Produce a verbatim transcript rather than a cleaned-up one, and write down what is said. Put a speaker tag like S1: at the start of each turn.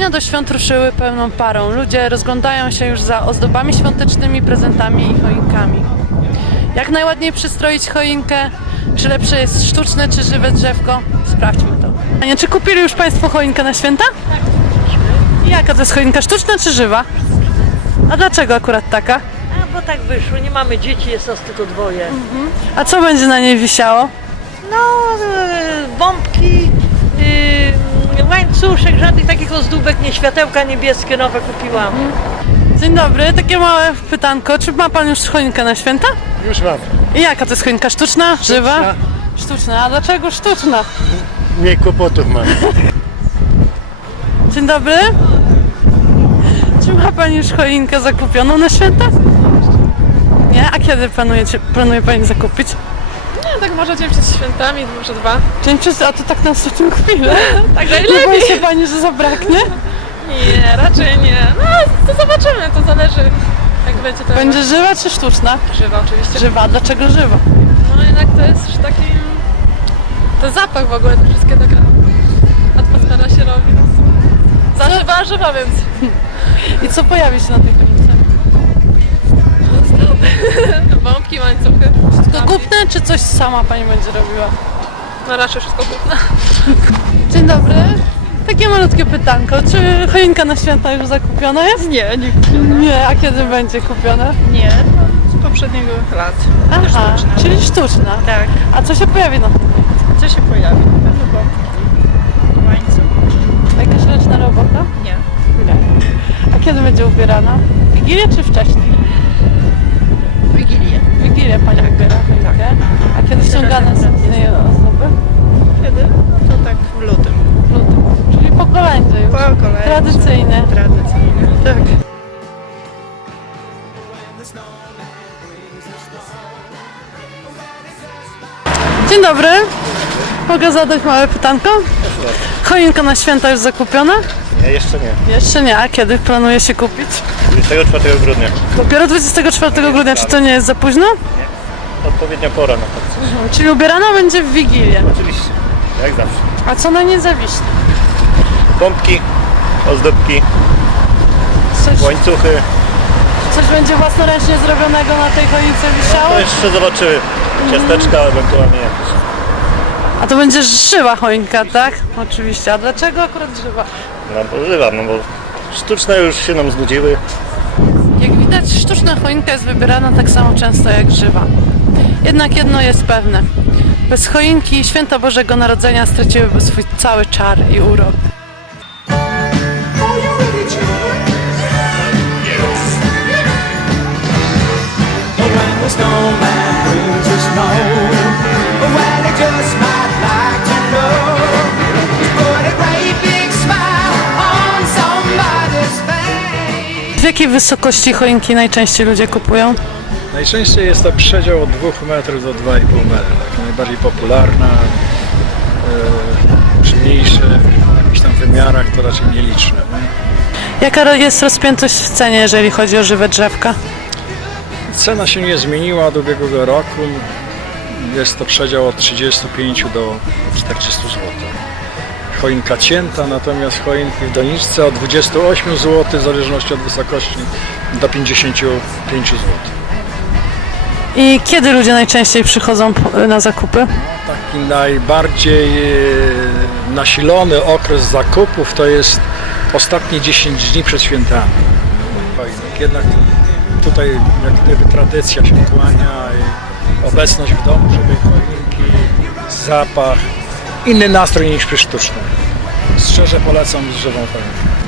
S1: Przygotowania do świąt ruszyły pełną parą. Ludzie rozglądają się już za ozdobami świątecznymi, prezentami i choinkami. Jak najładniej przystroić choinkę? Czy lepsze jest sztuczne, czy żywe drzewko? Sprawdźmy to. Ania, czy kupili już Państwo choinkę na święta?
S2: Tak, kupiliśmy.
S1: I jaka to jest choinka? Sztuczna czy żywa? A dlaczego akurat taka?
S2: A bo tak wyszło, nie mamy dzieci, jest nas tylko dwoje.
S1: A co będzie na niej wisiało?
S2: No, e, bombki, e, łańcuszek, żadnych takich ozdóbek, nie, światełka niebieskie nowe kupiłam.
S1: Dzień dobry, takie małe pytanko. Czy ma Pan już choinkę na święta?
S3: Już mam.
S1: I jaka to jest choinka? Sztuczna? Żywa? Sztuczna. A dlaczego sztuczna?
S3: Mniej kłopotów mam.
S1: Dzień dobry. Czy ma Pani już choinkę zakupioną na święta? Nie? A kiedy planujecie, planuje Pani zakupić?
S4: Nie, tak może dzień przed świętami, może dwa.
S1: Dzień przez, a to tak na ostatnią chwilę.
S4: Tak
S1: Nie boi
S4: najlepiej.
S1: się Pani, że zabraknie?
S4: Nie, raczej nie. No, to zobaczymy, to zależy jak będzie to.
S1: Będzie żywa czy sztuczna?
S4: żywa oczywiście.
S1: Żywa. Dlaczego żywa?
S4: No jednak to jest już taki... Ten zapach w ogóle, to wszystkie taka atmosfera się robi. No, za żywa, żywa, więc...
S1: I co pojawi się na tej choince?
S4: Bombki, łańcuchy.
S1: Wszystko kupne, czy coś sama Pani będzie robiła?
S4: No raczej wszystko kupne.
S1: Dzień dobry. Takie malutkie pytanko. Czy choinka na święta już zakupiona jest?
S4: Nie, nie kupiona.
S1: Nie, a kiedy będzie kupiona?
S4: Nie, z poprzedniego lat.
S1: Aha, czyli sztuczna.
S4: Tak.
S1: A co się pojawi na tym?
S4: Co się pojawi? Na pewno bombki. Łańcuch?
S1: Jakaś ręczna robota?
S4: Nie.
S1: Nie. A kiedy będzie ubierana? W Wigilię czy wcześniej?
S4: Wigilię.
S1: W Wigilię Pani ubiera choinkę. A kiedy ściągane są innej ozdoby?
S4: Kiedy? To tak w lutym.
S1: W lutym. Czyli po kolędzie już.
S4: Po kolei.
S1: Tradycyjne.
S4: Tradycyjnie. Tak.
S1: Dzień dobry. Mogę zadać małe pytanko? Choinka na święta już zakupiona?
S3: Nie, jeszcze nie.
S1: Jeszcze nie. A kiedy planuje się kupić?
S3: dwudziestego czwartego grudnia.
S1: Dopiero dwudziestego czwartego grudnia. Czy to nie jest za późno?
S3: Odpowiednia pora na to.
S1: Czyli ubierana będzie w Wigilię.
S3: Oczywiście, jak zawsze.
S1: A co na nie zawiśnie?
S3: Bombki, ozdóbki,
S1: Coś,
S3: łańcuchy.
S1: coś będzie własnoręcznie zrobionego na tej choince wisiało?
S3: To jeszcze zobaczymy. Ciasteczka ewentualnie jakieś.
S1: A to będzie żywa choinka, tak? Oczywiście. A dlaczego akurat żywa?
S3: No bo żywa, no bo sztuczne już się nam znudziły.
S1: Jak widać, sztuczna choinka jest wybierana tak samo często jak żywa. Jednak jedno jest pewne. Bez choinki święta Bożego Narodzenia straciłyby swój cały czar i urok.
S5: When the snowman brings us snow, well, I just might like to know, put a great big smile on somebody's face.
S1: W jakiej wysokości choinki najczęściej ludzie kupują?
S6: Najczęściej jest to przedział od dwóch metrów do dwa i pół metra. Taka najbardziej popularna, e, przy mniejszych w jakichś tam wymiarach to raczej nieliczne. Nie?
S1: Jaka jest rozpiętość w cenie, jeżeli chodzi o żywe drzewka?
S6: Cena się nie zmieniła od ubiegłego roku. Jest to przedział od trzydziestu pięciu do czterdziestu złotych. Choinka cięta, natomiast choinki w doniczce od dwudziestu ośmiu złotych w zależności od wysokości do pięćdziesięciu pięciu złotych.
S1: I kiedy ludzie najczęściej przychodzą na zakupy?
S6: Taki najbardziej e, nasilony okres zakupów to jest ostatnie dziesięć dni przed świętami. Jednak tutaj jak gdyby tradycja się kłania i obecność w domu żywej choinki, zapach, inny nastrój niż przy sztucznej. Szczerze polecam żywą choinkę.